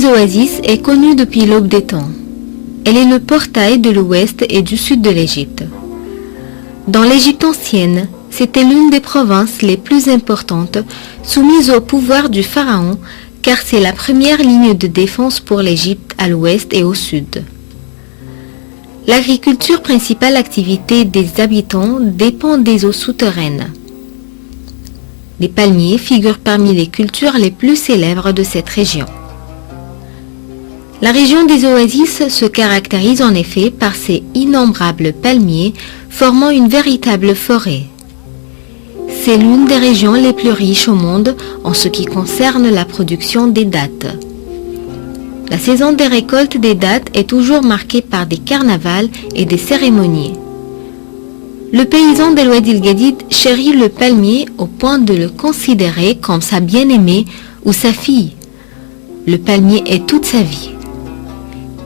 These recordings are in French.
des oasis est connue depuis l'aube des temps. Elle est le portail de l'ouest et du sud de l'Égypte. Dans l'Égypte ancienne, c'était l'une des provinces les plus importantes soumises au pouvoir du pharaon, car c'est la première ligne de défense pour l'Égypte à l'ouest et au sud. L'agriculture, principale activité des habitants, dépend des eaux souterraines. Les palmiers figurent parmi les cultures les plus célèbres de cette région. La région des oasis se caractérise en effet par ses innombrables palmiers formant une véritable forêt. C'est l'une des régions les plus riches au monde en ce qui concerne la production des dattes. La saison des récoltes des dattes est toujours marquée par des carnavals et des cérémonies. Le paysan d'El Wadi El Gadid chérit le palmier au point de le considérer comme sa bien-aimée ou sa fille. Le palmier est toute sa vie.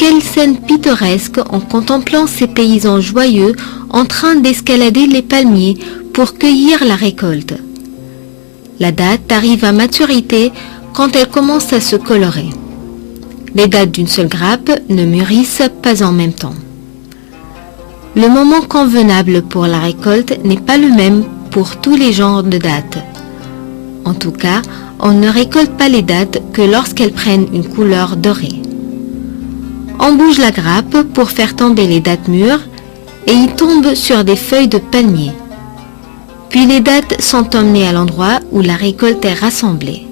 Quelle scène pittoresque en contemplant ces paysans joyeux en train d'escalader les palmiers pour cueillir la récolte. La date arrive à maturité quand elle commence à se colorer. Les dattes d'une seule grappe ne mûrissent pas en même temps. Le moment convenable pour la récolte n'est pas le même pour tous les genres de dattes. En tout cas, on ne récolte pas les dattes que lorsqu'elles prennent une couleur dorée. On bouge la grappe pour faire tomber les dattes mûres et y tombent sur des feuilles de palmier. Puis les dattes sont emmenées à l'endroit où la récolte est rassemblée.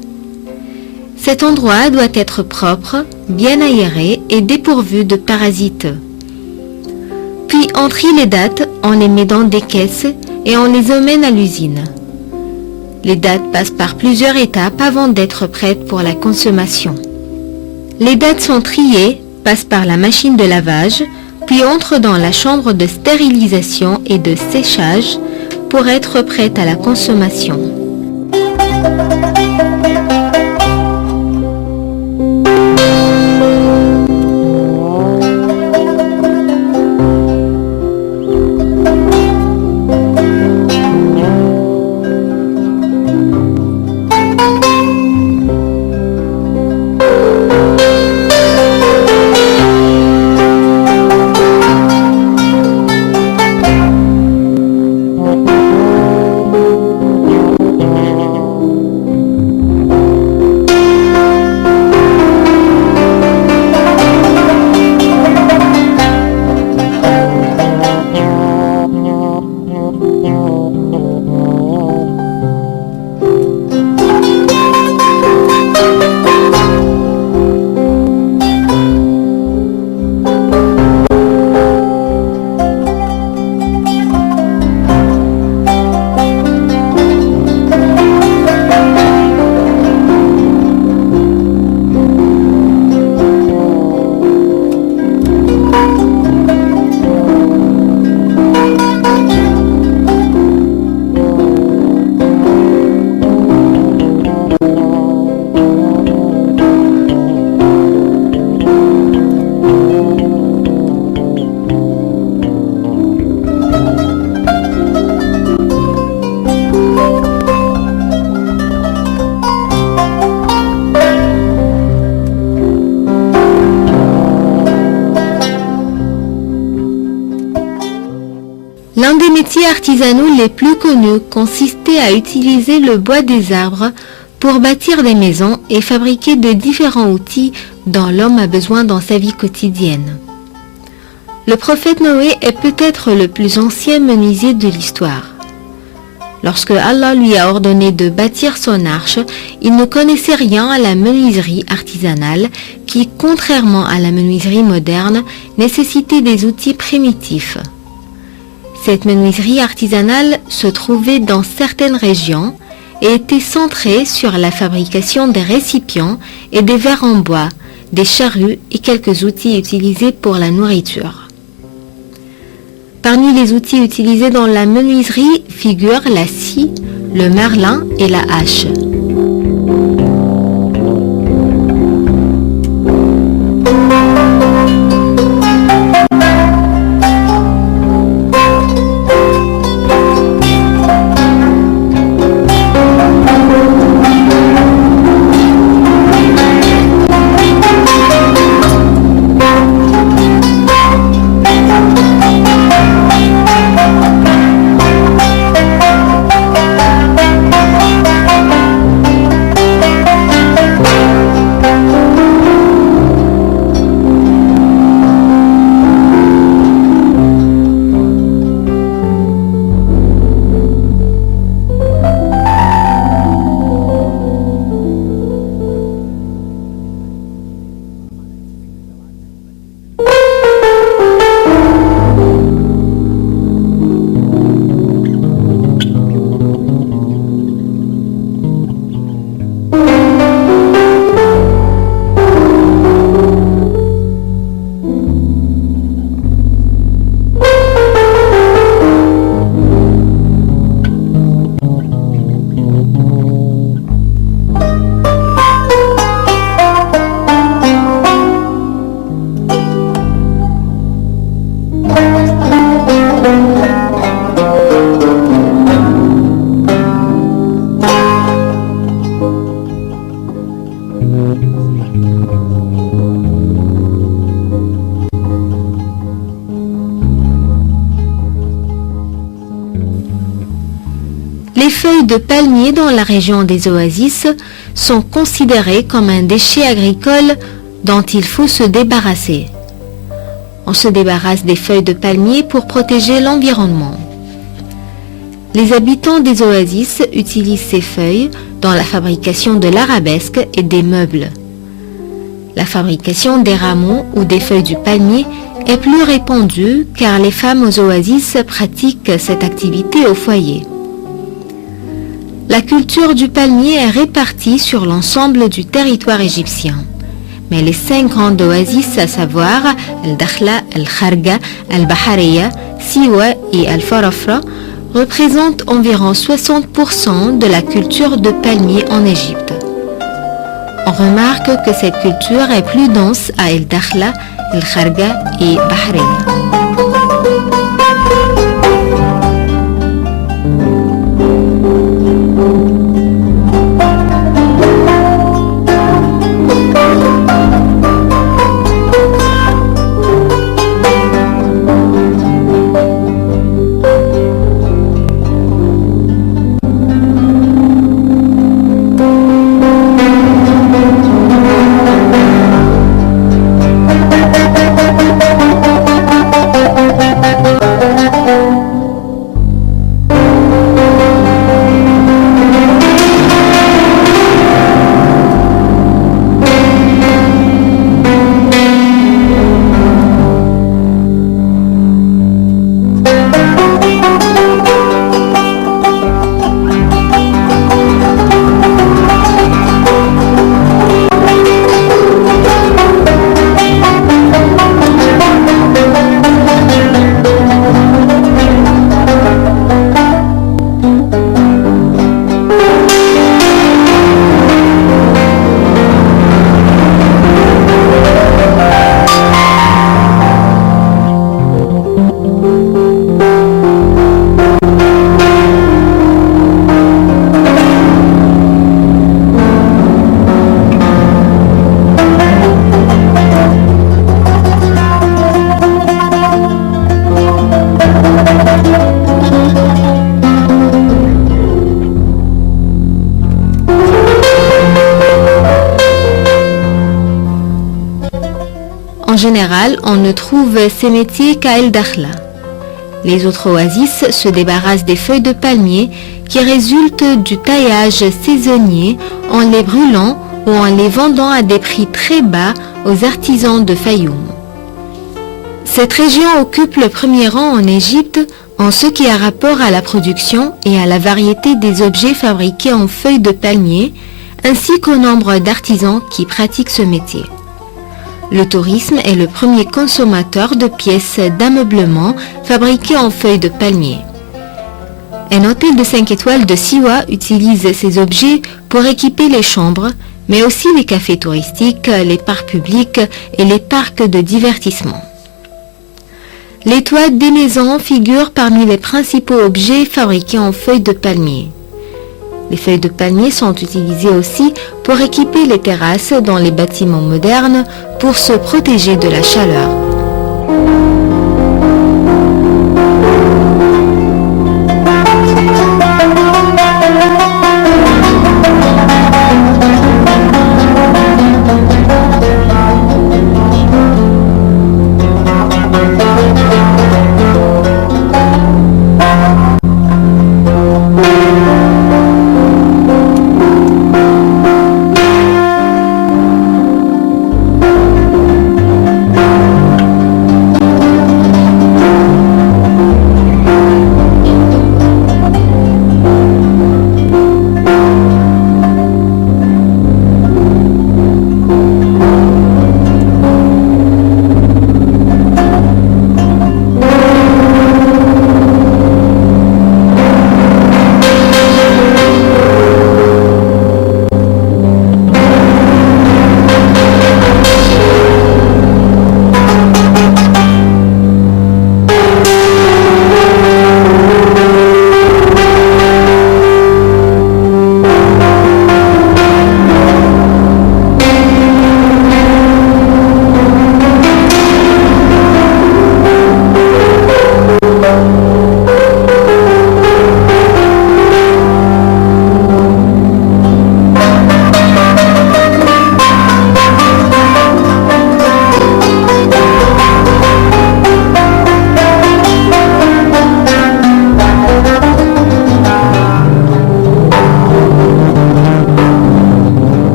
Cet endroit doit être propre, bien aéré et dépourvu de parasites. Puis on trie les dattes, on les met dans des caisses et on les emmène à l'usine. Les dattes passent par plusieurs étapes avant d'être prêtes pour la consommation. Les dattes sont triées, passent par la machine de lavage, puis entrent dans la chambre de stérilisation et de séchage pour être prêtes à la consommation. L'un des métiers artisanaux les plus connus consistait à utiliser le bois des arbres pour bâtir des maisons et fabriquer de différents outils dont l'homme a besoin dans sa vie quotidienne. Le prophète Noé est peut-être le plus ancien menuisier de l'histoire. Lorsque Allah lui a ordonné de bâtir son arche, il ne connaissait rien à la menuiserie artisanale qui, contrairement à la menuiserie moderne, nécessitait des outils primitifs. Cette menuiserie artisanale se trouvait dans certaines régions et était centrée sur la fabrication des récipients et des verres en bois, des charrues et quelques outils utilisés pour la nourriture. Parmi les outils utilisés dans la menuiserie figurent la scie, le merlin et la hache. Les feuilles de palmier dans la région des oasis sont considérées comme un déchet agricole dont il faut se débarrasser. On se débarrasse des feuilles de palmier pour protéger l'environnement. Les habitants des oasis utilisent ces feuilles dans la fabrication de l'arabesque et des meubles. La fabrication des rameaux ou des feuilles du palmier est plus répandue car les femmes aux oasis pratiquent cette activité au foyer. La culture du palmier est répartie sur l'ensemble du territoire égyptien. Mais les 5 grandes oasis, à savoir Al-Dakhla, Al-Kharga, Al-Bahariya, Siwa et Al-Farafra, représentent environ 60% de la culture de palmier en Égypte. On remarque que cette culture est plus dense à Al-Dakhla, Al-Kharga et Bahariya. En général, on ne trouve ces métiers qu'à El-Dakhla. Les autres oasis se débarrassent des feuilles de palmier qui résultent du taillage saisonnier en les brûlant ou en les vendant à des prix très bas aux artisans de Fayoum. Cette région occupe le premier rang en Égypte en ce qui a rapport à la production et à la variété des objets fabriqués en feuilles de palmier, ainsi qu'au nombre d'artisans qui pratiquent ce métier. Le tourisme est le premier consommateur de pièces d'ameublement fabriquées en feuilles de palmier. Un hôtel de 5 étoiles de Siwa utilise ces objets pour équiper les chambres, mais aussi les cafés touristiques, les parcs publics et les parcs de divertissement. Les toits des maisons figurent parmi les principaux objets fabriqués en feuilles de palmier. Les feuilles de palmier sont utilisées aussi pour équiper les terrasses dans les bâtiments modernes pour se protéger de la chaleur.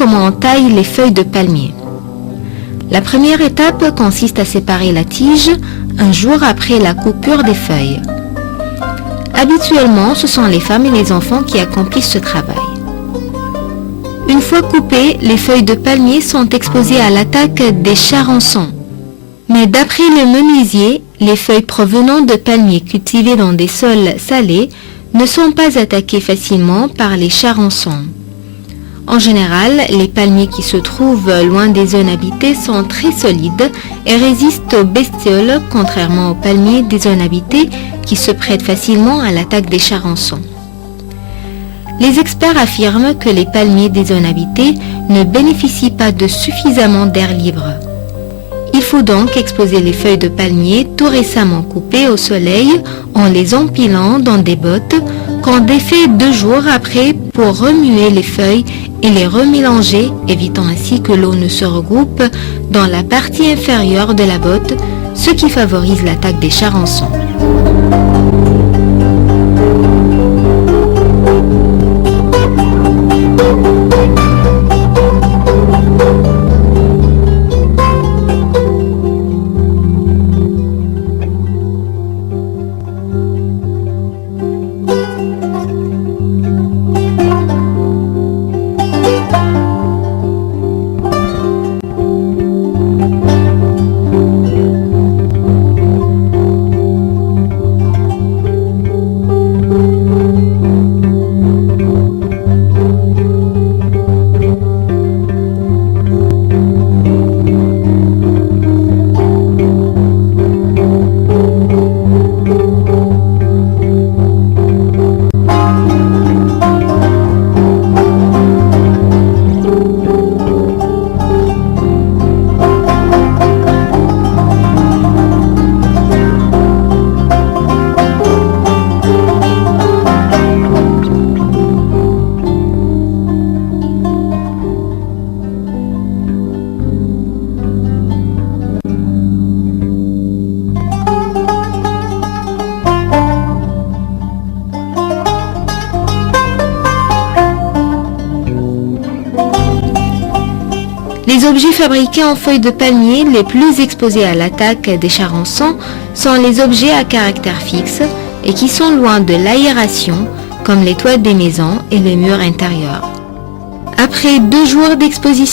comment on taille les feuilles de palmier. La première étape consiste à séparer la tige un jour après la coupure des feuilles. Habituellement, ce sont les femmes et les enfants qui accomplissent ce travail. Une fois coupées, les feuilles de palmier sont exposées à l'attaque des charançons. Mais d'après le menuisier, les feuilles provenant de palmiers cultivés dans des sols salés ne sont pas attaquées facilement par les charançons. En général, les palmiers qui se trouvent loin des zones habitées sont très solides et résistent aux bestioles, contrairement aux palmiers des zones habitées qui se prêtent facilement à l'attaque des charançons. Les experts affirment que les palmiers des zones habitées ne bénéficient pas de suffisamment d'air libre. Il faut donc exposer les feuilles de palmier tout récemment coupées au soleil en les empilant dans des bottes qu'on défait 2 jours après pour remuer les feuilles et les remélanger, évitant ainsi que l'eau ne se regroupe dans la partie inférieure de la botte, ce qui favorise l'attaque des charançons. Les objets fabriqués en feuilles de palmier les plus exposés à l'attaque des charançons sont les objets à caractère fixe et qui sont loin de l'aération, comme les toits des maisons et les murs intérieurs. Après 2 jours d'exposition,